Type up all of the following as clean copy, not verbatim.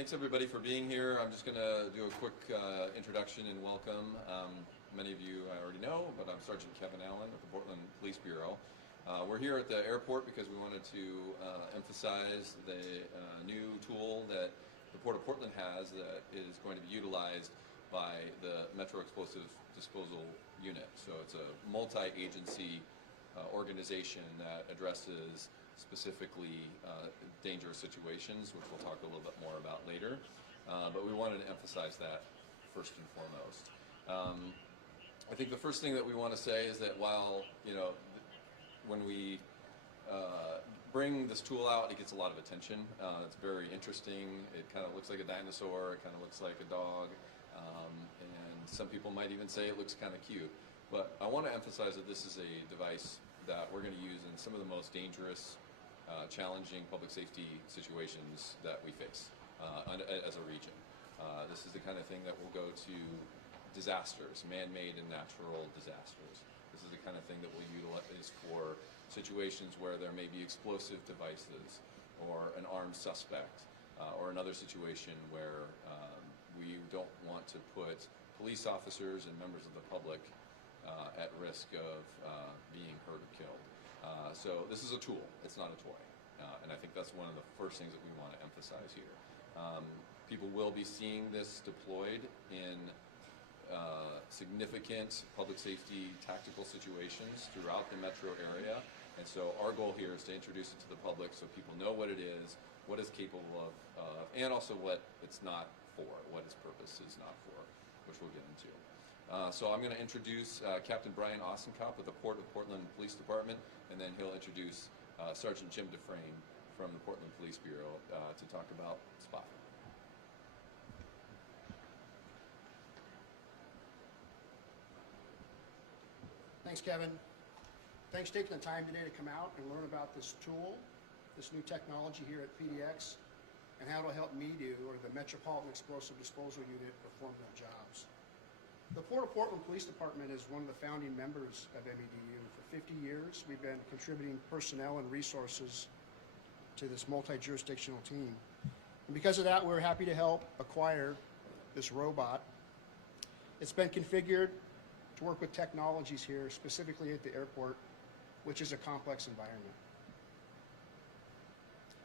Thanks everybody for being here. I'm just going to do a quick introduction and welcome. Many of you I already know, but I'm Sergeant Kevin Allen with the Portland Police Bureau. We're here at the airport because we wanted to emphasize the new tool that the Port of Portland has that is going to be utilized by the Metro Explosives Disposal Unit. So it's a multi-agency organization that addresses specifically dangerous situations, which we'll talk a little bit more about later. But we wanted to emphasize that first and foremost. I think the first thing that we want to say is that while, when we bring this tool out, it gets a lot of attention. It's very interesting. It kind of looks like a dinosaur. It kind of looks like a dog. And some people might even say it looks kind of cute. But I want to emphasize that this is a device that we're going to use in some of the most dangerous, challenging public safety situations that we face as a region. This is the kind of thing that will go to disasters, man-made and natural disasters. This is the kind of thing that we'll utilize for situations where there may be explosive devices or an armed suspect or another situation where we don't want to put police officers and members of the public at risk of being hurt or killed. So this is a tool, it's not a toy. And I think that's one of the first things that we want to emphasize here. People will be seeing this deployed in significant public safety tactical situations throughout the metro area. And so our goal here is to introduce it to the public so people know what it is, what it's capable of, and also what it's not for, what its purpose is not for, which we'll get into. So I'm going to introduce Captain Brian Ossenkop with the Port of Portland Police Department, and then he'll introduce Sergeant Jim Dufresne from the Portland Police Bureau to talk about SPOT. Thanks, Kevin. Thanks for taking the time today to come out and learn about this tool, this new technology here at PDX, and how it'll help MEDU, or the Metropolitan Explosives Disposal Unit, perform their jobs. The Port of Portland Police Department is one of the founding members of MEDU. For 50 years, we've been contributing personnel and resources to this multi-jurisdictional team. And because of that, we're happy to help acquire this robot. It's been configured to work with technologies here, specifically at the airport, which is a complex environment.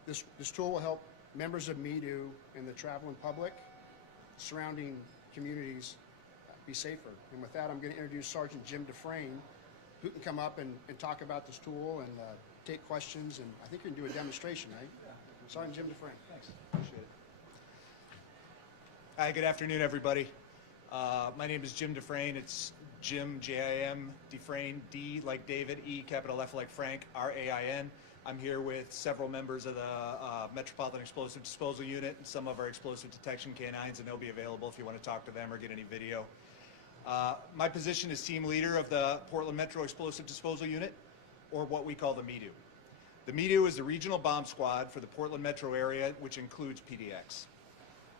This tool will help members of MEDU and the traveling public, surrounding communities, be safer. And with that, I'm going to introduce Sergeant Jim Dufresne, who can come up and talk about this tool and take questions. And I think you're going to do a demonstration, right? Yeah. Sergeant Jim Dufresne. Thanks. Appreciate it. Hi, good afternoon, everybody. My name is Jim Dufresne. It's Jim, J-I-M, Dufresne, D like David, E, capital F like Frank, R-A-I-N. I'm here with several members of the Metropolitan Explosive Disposal Unit and some of our explosive detection canines, and they'll be available if you want to talk to them or get any video. My position is team leader of the Portland Metro Explosive Disposal Unit, or what we call the MEDU. The MEDU is the regional bomb squad for the Portland metro area, which includes PDX.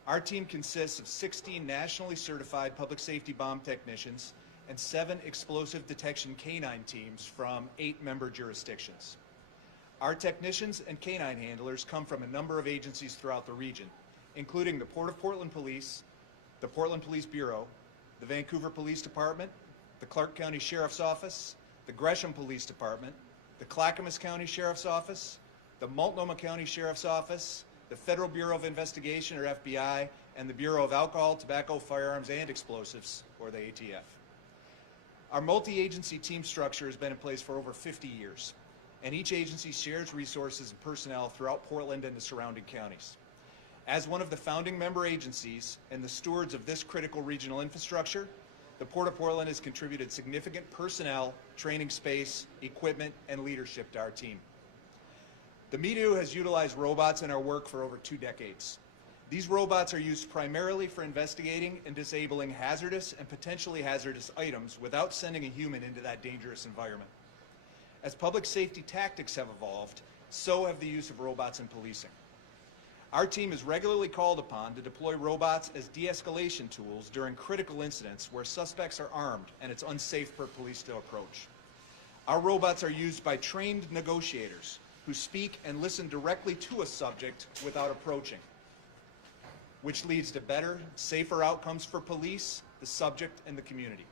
Our team consists of 16 nationally certified public safety bomb technicians and 7 explosive detection canine teams from 8 member jurisdictions. Our technicians and canine handlers come from a number of agencies throughout the region, including the Port of Portland Police, the Portland Police Bureau, the Vancouver Police Department, the Clark County Sheriff's Office, the Gresham Police Department, the Clackamas County Sheriff's Office, the Multnomah County Sheriff's Office, the Federal Bureau of Investigation, or FBI, and the Bureau of Alcohol, Tobacco, Firearms, and Explosives, or the ATF. Our multi-agency team structure has been in place for over 50 years, and each agency shares resources and personnel throughout Portland and the surrounding counties. As one of the founding member agencies and the stewards of this critical regional infrastructure, the Port of Portland has contributed significant personnel, training space, equipment, and leadership to our team. The MEDU has utilized robots in our work for over 2 decades. These robots are used primarily for investigating and disabling hazardous and potentially hazardous items without sending a human into that dangerous environment. As public safety tactics have evolved, so have the use of robots in policing. Our team is regularly called upon to deploy robots as de-escalation tools during critical incidents where suspects are armed and it's unsafe for police to approach. Our robots are used by trained negotiators who speak and listen directly to a subject without approaching. which leads to better, safer outcomes for police, the subject, and the community.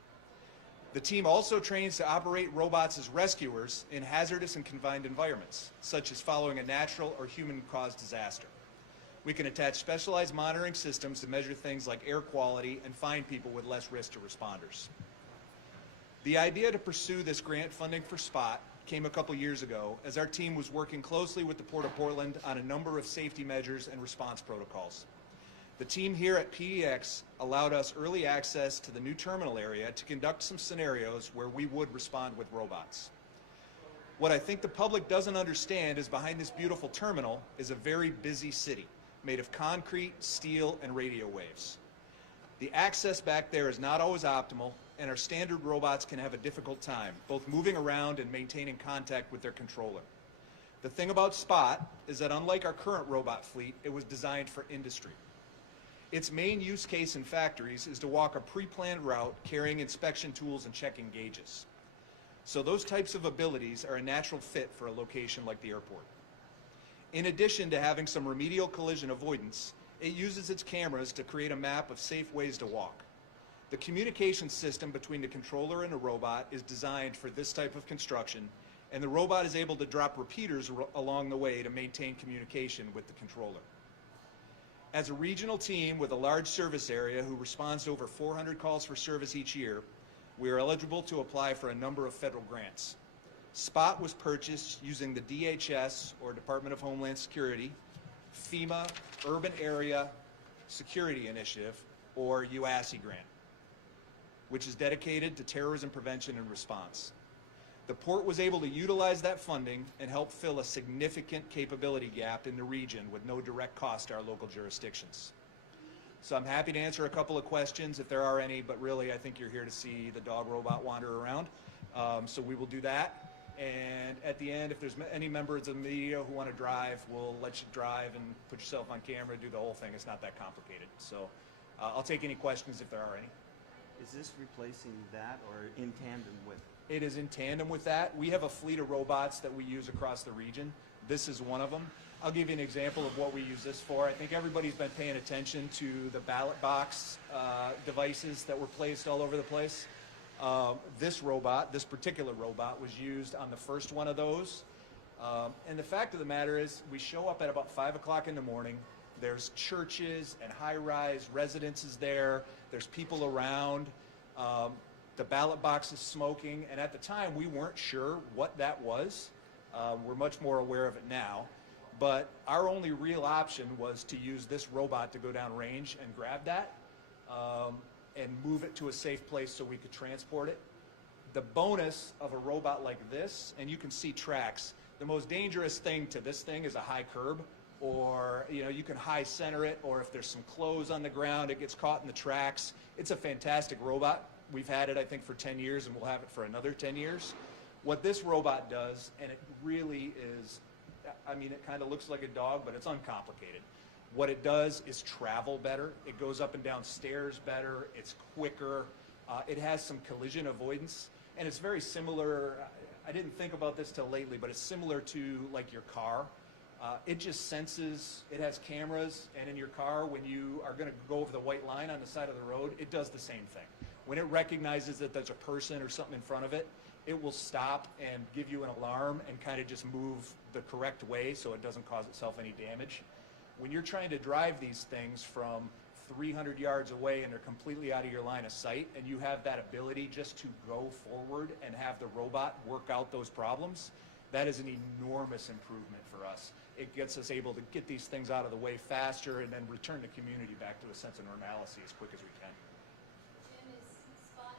The team also trains to operate robots as rescuers in hazardous and confined environments, such as following a natural or human-caused disaster. We can attach specialized monitoring systems to measure things like air quality and find people with less risk to responders. The idea to pursue this grant funding for SPOT came a couple years ago as our team was working closely with the Port of Portland on a number of safety measures and response protocols. The team here at PDX allowed us early access to the new terminal area to conduct some scenarios where we would respond with robots. What I think the public doesn't understand is behind this beautiful terminal is a very busy city made of concrete, steel, and radio waves. The access back there is not always optimal, and our standard robots can have a difficult time, both moving around and maintaining contact with their controller. The thing about SPOT is that unlike our current robot fleet, it was designed for industry. Its main use case in factories is to walk a pre-planned route carrying inspection tools and checking gauges. So those types of abilities are a natural fit for a location like the airport. In addition to having some remedial collision avoidance, it uses its cameras to create a map of safe ways to walk. The communication system between the controller and a robot is designed for this type of construction, and the robot is able to drop repeaters along the way to maintain communication with the controller. As a regional team with a large service area who responds to over 400 calls for service each year, we are eligible to apply for a number of federal grants. SPOT was purchased using the DHS, or Department of Homeland Security, FEMA Urban Area Security Initiative, or UASI grant, which is dedicated to terrorism prevention and response. The port was able to utilize that funding and help fill a significant capability gap in the region with no direct cost to our local jurisdictions. So I'm happy to answer a couple of questions if there are any, but really I think you're here to see the dog robot wander around. So we will do that. And at the end, if there's any members of the media who want to drive, we'll let you drive and put yourself on camera, do the whole thing. It's not that complicated. So I'll take any questions if there are any. Is this replacing that or in tandem with? It is in tandem with that. We have a fleet of robots that we use across the region. This is one of them. I'll give you an example of what we use this for. I think everybody's been paying attention to the ballot box devices that were placed all over the place. This particular robot was used on the first one of those. And the fact of the matter is, we show up at about 5 o'clock in the morning. There's churches and high-rise residences there. There's people around. The ballot box is smoking. And at the time, we weren't sure what that was. We're much more aware of it now. But our only real option was to use this robot to go down range and grab that. And move it to a safe place so we could transport it. The bonus of a robot like this, and you can see tracks, the most dangerous thing to this thing is a high curb, or you can high center it, or if there's some clothes on the ground, it gets caught in the tracks. It's a fantastic robot. We've had it, I think, for 10 years, and we'll have it for another 10 years. What this robot does, and it really is, it kind of looks like a dog, but it's uncomplicated. What it does is travel better. It goes up and down stairs better. It's quicker. It has some collision avoidance. And it's very similar. I didn't think about this till lately, but it's similar to like your car. It just senses, it has cameras, and in your car, when you are going to go over the white line on the side of the road, it does the same thing. When it recognizes that there's a person or something in front of it, it will stop and give you an alarm and kind of just move the correct way so it doesn't cause itself any damage. When you're trying to drive these things from 300 yards away and they're completely out of your line of sight, and you have that ability just to go forward and have the robot work out those problems, that is an enormous improvement for us. It gets us able to get these things out of the way faster and then return the community back to a sense of normalcy as quick as we can. Jim, is SPOT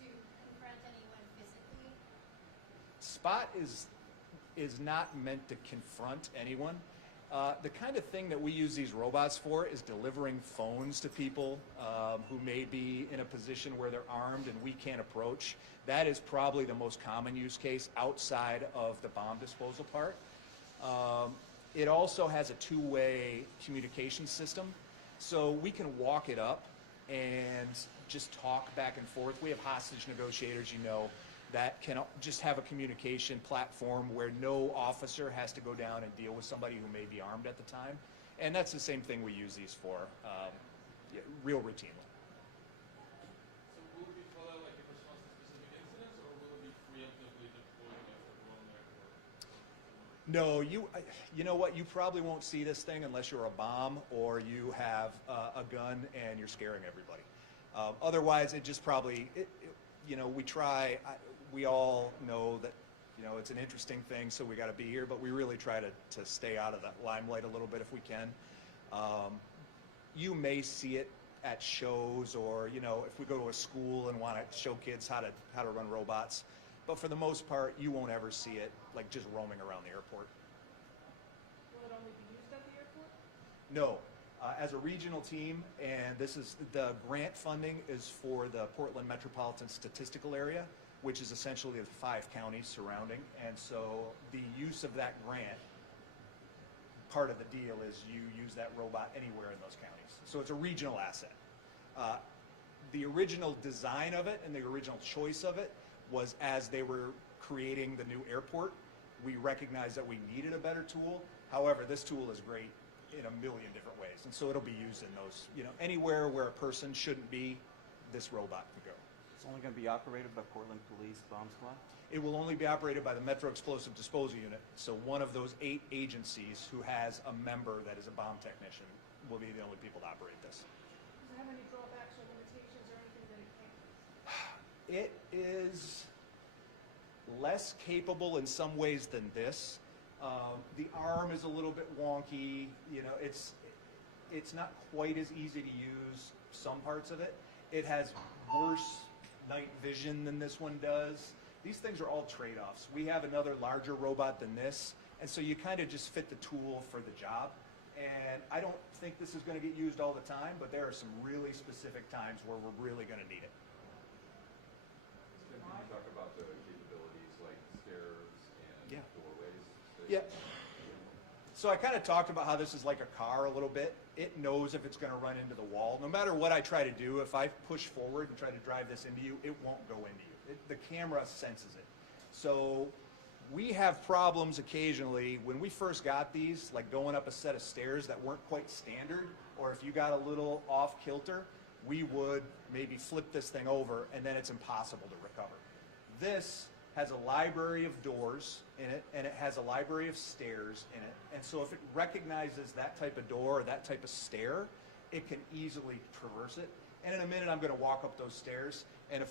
to confront anyone physically? SPOT is not meant to confront anyone. The kind of thing that we use these robots for is delivering phones to people who may be in a position where they're armed and we can't approach. That is probably the most common use case outside of the bomb disposal part. It also has a two-way communication system, so we can walk it up and just talk back and forth. We have hostage negotiators, that can just have a communication platform where no officer has to go down and deal with somebody who may be armed at the time. And that's the same thing we use these for, yeah, real routinely. So will it be for like in response to specific incidents, or will it be preemptively deployed after blowing their No, you know what? You probably won't see this thing unless you're a bomb or you have a gun and you're scaring everybody. Otherwise, it just probably, you know, we all know that, you know, it's an interesting thing, so we got to be here, but we really try to stay out of that limelight a little bit if we can. You may see it at shows, or, you know, if we go to a school and want to show kids how to run robots. But for the most part, you won't ever see it like just roaming around the airport. Will it only be used at the airport? No. As a regional team, and this is the grant funding is for the Portland Metropolitan Statistical Area, which is essentially the 5 counties surrounding. And so the use of that grant, part of the deal is you use that robot anywhere in those counties. So it's a regional asset. The original design of it and the original choice of it was as they were creating the new airport, we recognized that we needed a better tool. However, this tool is great in a million different ways. And so it'll be used in those, you know, anywhere where a person shouldn't be, this robot can go. It's only going to be operated by Portland Police Bomb Squad? It will only be operated by the Metro Explosive Disposal Unit. So one of those 8 agencies who has a member that is a bomb technician will be the only people to operate this. Does it have any drawbacks or limitations or anything that it can't? It is less capable in some ways than this. The arm is a little bit wonky. You know, it's not quite as easy to use some parts of it. It has worse night vision than this one does. These things are all trade-offs. We have another larger robot than this, and so you kind of just fit the tool for the job. And I don't think this is going to get used all the time, but there are some really specific times where we're really going to need it. Tim, can you talk about the capabilities like stairs and Yeah. doorways? Yeah. So I kind of talked about how this is like a car a little bit. It knows if it's going to run into the wall. No matter what I try to do, if I push forward and try to drive this into you, it won't go into you. The camera senses it. So we have problems occasionally when we first got these, like going up a set of stairs that weren't quite standard, or if you got a little off kilter, we would maybe flip this thing over and then it's impossible to recover. This has a library of doors in it, and it has a library of stairs in it. And so if it recognizes that type of door or that type of stair, it can easily traverse it. And in a minute, I'm going to walk up those stairs. And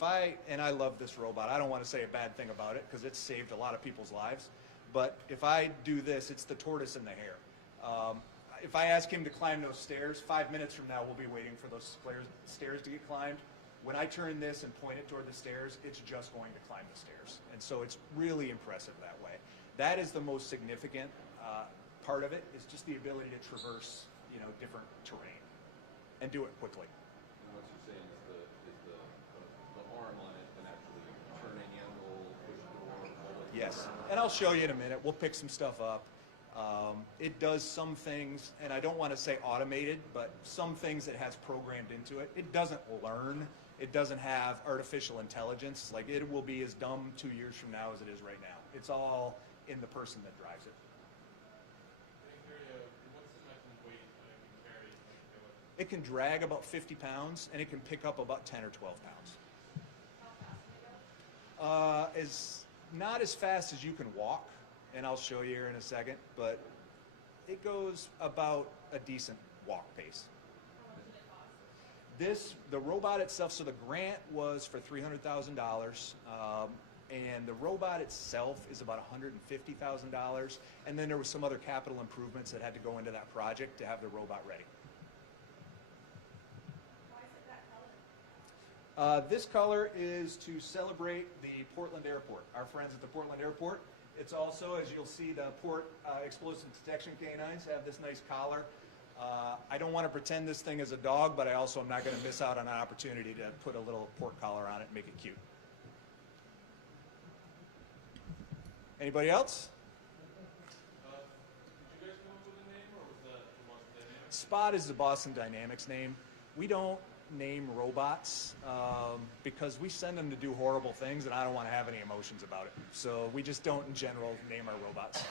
I love this robot. I don't want to say a bad thing about it because it's saved a lot of people's lives. But if I do this, it's the tortoise and the hare. If I ask him to climb those stairs, 5 minutes from now, we'll be waiting for those stairs to get climbed. When I turn this and point it toward the stairs, it's just going to climb the stairs. And so it's really impressive that way. That is the most significant part of it, is just the ability to traverse, you know, different terrain and do it quickly. And what you're saying is the arm on it can actually turn a handle, push the door, pull it. Yes, and I'll show you in a minute. We'll pick some stuff up. It does some things, and I don't want to say automated, but some things it has programmed into it. It doesn't learn. It doesn't have artificial intelligence. Like, it will be as dumb 2 years from now as it is right now. It's all in the person that drives it. What's the maximum weight that it can carry? It can drag about 50 pounds, and it can pick up about 10 or 12 pounds. How fast can it go? Is not as fast as you can walk, and I'll show you here in a second, but it goes about a decent walk pace. How much did it cost? The robot itself, so the grant was for $300,000, and the robot itself is about $150,000, and then there was some other capital improvements that had to go into that project to have the robot ready. Why is it that color? This color is to celebrate the Portland Airport, our friends at the Portland Airport. It's also, as you'll see, the Port Explosive Detection Canines have this nice collar. I don't want to pretend this thing is a dog, but I also am not going to miss out on an opportunity to put a little port collar on it and make it cute. Anybody else? Did you guys come up with a name, or was that the Boston Dynamics? Spot is the Boston Dynamics name. We don't name robots because we send them to do horrible things, and I don't want to have any emotions about it. So we just don't, in general, name our robots.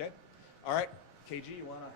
Okay? All right. KG, you want to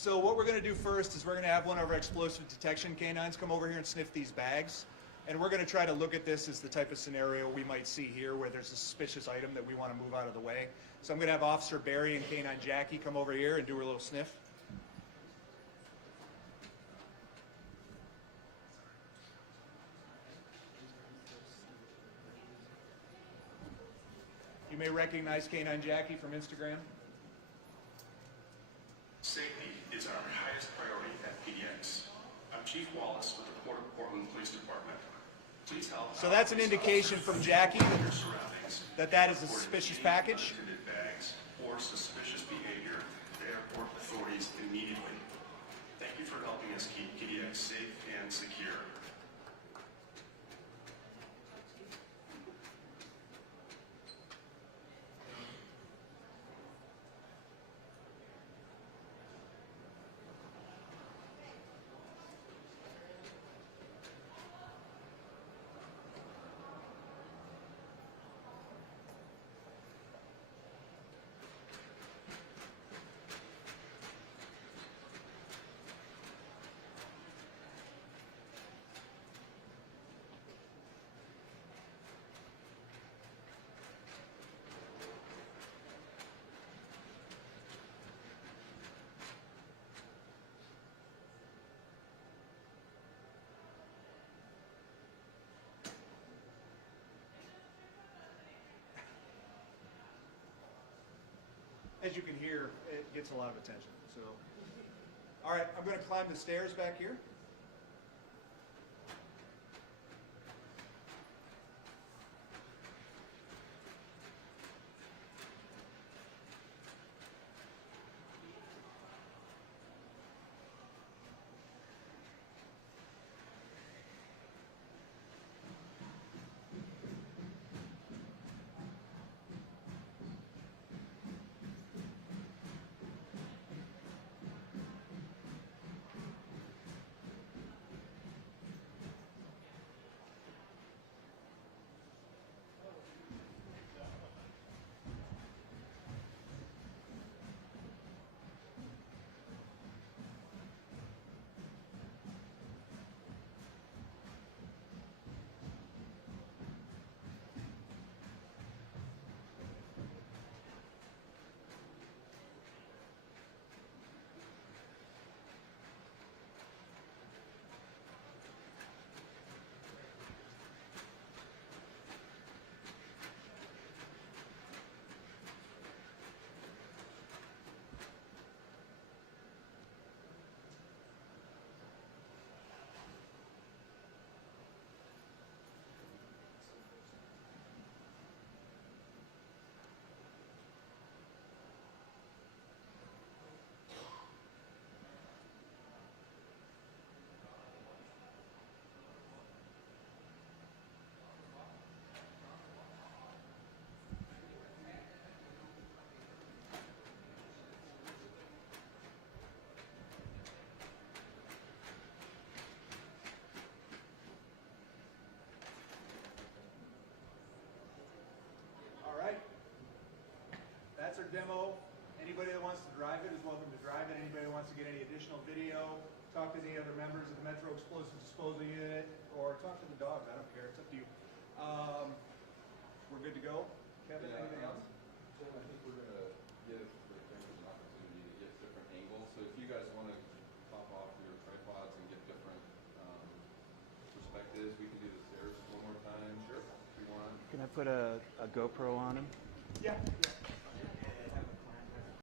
So what we're going to do first is we're going to have one of our explosive detection canines come over here and sniff these bags. And we're going to try to look at this as the type of scenario we might see here where there's a suspicious item that we want to move out of the way. So I'm going to have Officer Barry and Canine Jackie come over here and do a little sniff. You may recognize Canine Jackie from Instagram. Safety is our highest priority at PDX. I'm Chief Wallace with the Port of Portland Police Department. Please help. So that's an indication from Jackie that that is a suspicious package. Unattended bags or suspicious behavior to airport authorities immediately. Thank you for helping us keep PDX safe and secure. As you can hear, it gets a lot of attention. So, all right, I'm going to climb the stairs back here. That's our demo. Anybody that wants to drive it is welcome to drive it. Anybody that wants to get any additional video, talk to any other members of the Metro Explosive Disposal Unit, or talk to the dogs. I don't care. It's up to you. We're good to go. Kevin, anything else? Jim, I think we're going to give the cameras an opportunity to get different angles. So if you guys want to pop off your tripods and get different perspectives, we can do the stairs one more time. Sure. If you want. Can I put a GoPro on him? Yeah.